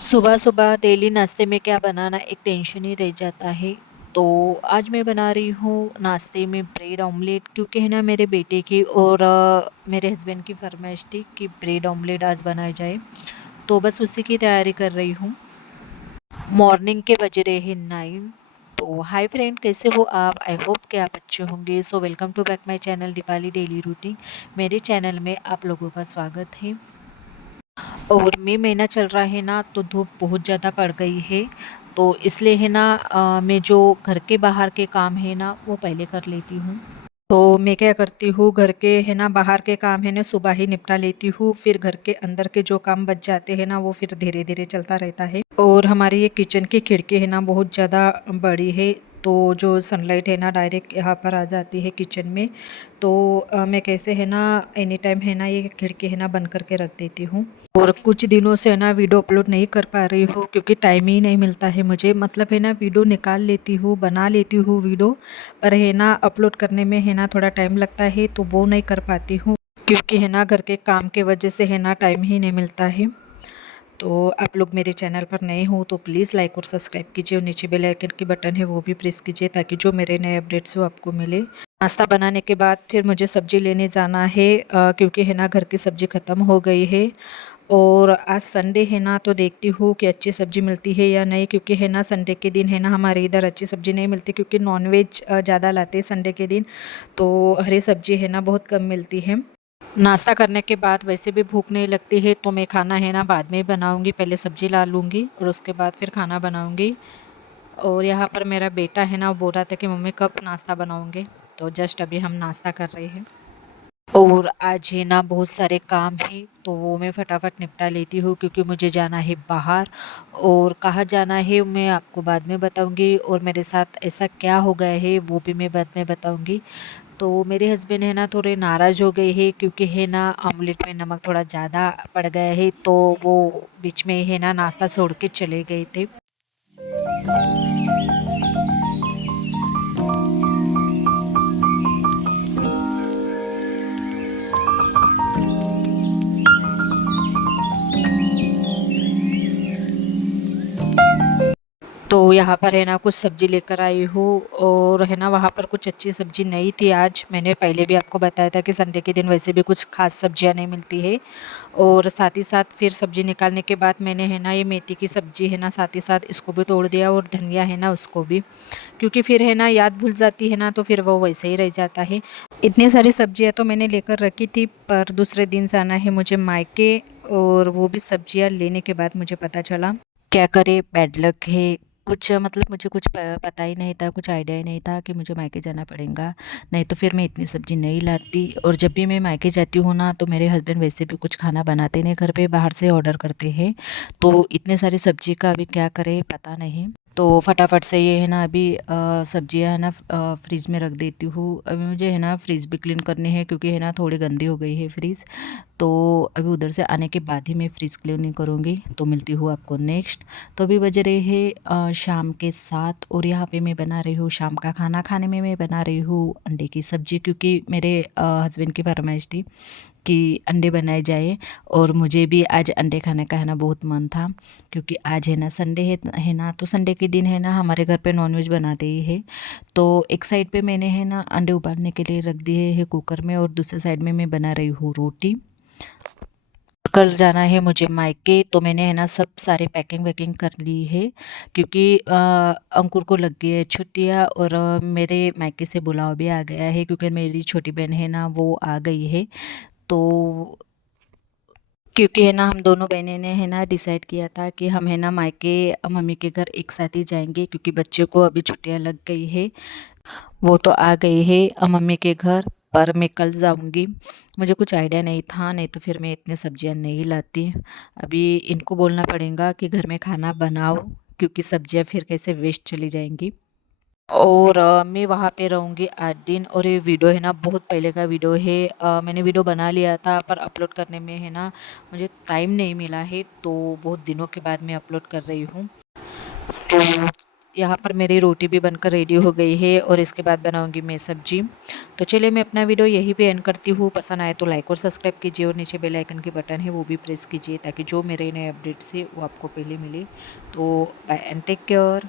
सुबह सुबह डेली नाश्ते में क्या बनाना एक टेंशन ही रह जाता है। तो आज मैं बना रही हूँ नाश्ते में ब्रेड ऑमलेट, क्योंकि है ना मेरे बेटे की और मेरे हस्बैंड की फरमाइश थी कि ब्रेड ऑमलेट आज बनाया जाए। तो बस उसी की तैयारी कर रही हूँ। मॉर्निंग के बज रहे हैं 9। तो हाय फ्रेंड, कैसे हो आप? आई होप कि आप अच्छे होंगे। So welcome to back my channel Deepali daily routine. मेरे चैनल में आप लोगों का स्वागत है। और मई महीना चल रहा है ना, तो धूप बहुत ज़्यादा पड़ गई है। तो इसलिए है ना, मैं जो घर के बाहर के काम है ना वो पहले कर लेती हूँ। तो मैं क्या करती हूँ, घर के है ना बाहर के काम है ना सुबह ही निपटा लेती हूँ। फिर घर के अंदर के जो काम बच जाते हैं ना वो फिर धीरे धीरे चलता रहता है। और हमारी ये किचन की खिड़की है ना बहुत ज़्यादा बड़ी है। तो जो सनलाइट है ना डायरेक्ट यहाँ पर आ जाती है किचन में। तो मैं कैसे है ना एनी टाइम है ना ये खिड़की है ना बंद करके रख देती हूँ। और कुछ दिनों से है ना वीडियो अपलोड नहीं कर पा रही हूँ, क्योंकि टाइम ही नहीं मिलता है मुझे। मतलब है ना वीडियो निकाल लेती हूँ, बना लेती हूँ वीडियो, पर है ना अपलोड करने में है ना थोड़ा टाइम लगता है, तो वो नहीं कर पाती हूँ। क्योंकि है ना घर के काम के वजह से है ना टाइम ही नहीं मिलता है। तो आप लोग मेरे चैनल पर नए हो तो प्लीज़ लाइक और सब्सक्राइब कीजिए, और नीचे बेल आइकन की बटन है वो भी प्रेस कीजिए, ताकि जो मेरे नए अपडेट्स हो आपको मिले। नाश्ता बनाने के बाद फिर मुझे सब्जी लेने जाना है, क्योंकि है ना घर की सब्जी ख़त्म हो गई है। और आज संडे है ना, तो देखती हूँ कि अच्छी सब्ज़ी मिलती है या नहीं, क्योंकि है ना संडे के दिन है ना हमारे इधर अच्छी सब्ज़ी नहीं मिलती, क्योंकि नॉनवेज ज़्यादा लाते हैं संडे के दिन। तो हरी सब्ज़ी है ना बहुत कम मिलती है। नाश्ता करने के बाद वैसे भी भूख नहीं लगती है, तो मैं खाना है ना बाद में ही बनाऊंगी। पहले सब्ज़ी ला लूँगी और उसके बाद फिर खाना बनाऊंगी। और यहाँ पर मेरा बेटा है ना वो बोल रहा था कि मम्मी कब नाश्ता बनाओगे। तो जस्ट अभी हम नाश्ता कर रहे हैं। और आज है ना बहुत सारे काम हैं, तो वो मैं फटाफट निपटा लेती हूँ, क्योंकि मुझे जाना है बाहर। और कहाँ जाना है मैं आपको बाद में बताऊंगी, और मेरे साथ ऐसा क्या हो गया है वो भी मैं बाद में बताऊंगी। तो मेरे हस्बैंड है ना थोड़े नाराज़ हो गए हैं, क्योंकि है ना ऑमलेट में नमक थोड़ा ज़्यादा पड़ गया है, तो वो बीच में है ना नाश्ता छोड़ के चले गए थे। तो यहाँ पर है ना कुछ सब्ज़ी लेकर आई हूँ, और है ना वहाँ पर कुछ अच्छी सब्ज़ी नहीं थी आज। मैंने पहले भी आपको बताया था कि संडे के दिन वैसे भी कुछ खास सब्जियाँ नहीं मिलती है। और साथ ही साथ फिर सब्ज़ी निकालने के बाद मैंने है ना ये मेथी की सब्ज़ी है ना साथ ही साथ इसको भी तोड़ दिया, और धनिया है ना उसको भी। क्योंकि फिर है ना याद भूल जाती है ना, तो फिर वो वैसे ही रह जाता है। इतनी सारी सब्जियाँ तो मैंने लेकर रखी थी, पर दूसरे दिन जाना है मुझे मायके। और वो भी सब्जियाँ लेने के बाद मुझे पता चला, क्या करे बैड लक है। कुछ मतलब मुझे कुछ पता ही नहीं था, कुछ आइडिया ही नहीं था कि मुझे मायके जाना पड़ेगा। नहीं तो फिर मैं इतनी सब्ज़ी नहीं लाती। और जब भी मैं मायके जाती हूँ ना, तो मेरे हस्बैंड वैसे भी कुछ खाना बनाते नहीं घर पे, बाहर से ऑर्डर करते हैं। तो इतने सारी सब्ज़ी का अभी क्या करें पता नहीं। तो फटाफट से ये है ना अभी सब्जियां है ना फ्रिज में रख देती हूँ। अभी मुझे है ना फ्रिज भी क्लीन करनी है, क्योंकि है ना थोड़ी गंदी हो गई है फ्रिज। तो अभी उधर से आने के बाद ही मैं फ्रिज क्लीनिंग करूँगी। तो मिलती हूँ आपको नेक्स्ट। तो अभी बज रहे हैं शाम के 7, और यहाँ पे मैं बना रही हूँ शाम का खाना। खाने में मैं बना रही हूँ अंडे की सब्ज़ी, क्योंकि मेरे हस्बैंड की फरमाइश थी कि अंडे बनाए जाए। और मुझे भी आज अंडे खाने का है ना बहुत मन था, क्योंकि आज है ना संडे है ना, तो संडे के दिन है ना हमारे घर पे नॉनवेज बनाते ही है। तो एक साइड पे मैंने है ना अंडे उबालने के लिए रख दिए हैं कुकर में, और दूसरे साइड में मैं बना रही हूँ रोटी। कल जाना है मुझे मायके, तो मैंने है ना सब सारे पैकिंग वैकिंग कर ली है, क्योंकि अंकुर को लग गई है छुट्टियाँ। और मेरे मायके से बुलाव भी आ गया है, क्योंकि मेरी छोटी बहन है ना वो आ गई है। तो क्योंकि है ना हम दोनों बहनें ने है ना डिसाइड किया था कि हम है ना मायके मम्मी के घर एक साथ ही जाएंगे, क्योंकि बच्चे को अभी छुट्टियां लग गई है। वो तो आ गई है मम्मी के घर, पर मैं कल जाऊंगी। मुझे कुछ आइडिया नहीं था, नहीं तो फिर मैं इतने सब्जियां नहीं लाती। अभी इनको बोलना पड़ेगा कि घर में खाना बनाओ, क्योंकि सब्जियां फिर कैसे वेस्ट चली जाएंगी। और मैं वहाँ पे रहूँगी 8 दिन। और ये वीडियो है ना बहुत पहले का वीडियो है, मैंने वीडियो बना लिया था, पर अपलोड करने में है ना मुझे टाइम नहीं मिला है, तो बहुत दिनों के बाद मैं अपलोड कर रही हूँ। तो यहाँ पर मेरी रोटी भी बनकर रेडी हो गई है और इसके बाद बनाऊंगी मैं सब्जी। तो चलिए मैं अपना वीडियो यहीं पे एंड करती हूँ। पसंद आए तो लाइक और सब्सक्राइब कीजिए और नीचे बेल आइकन की बटन है वो भी प्रेस कीजिए ताकि जो मेरे नए अपडेट्स है वो आपको पहले मिले। तो बाय एंड टेक केयर।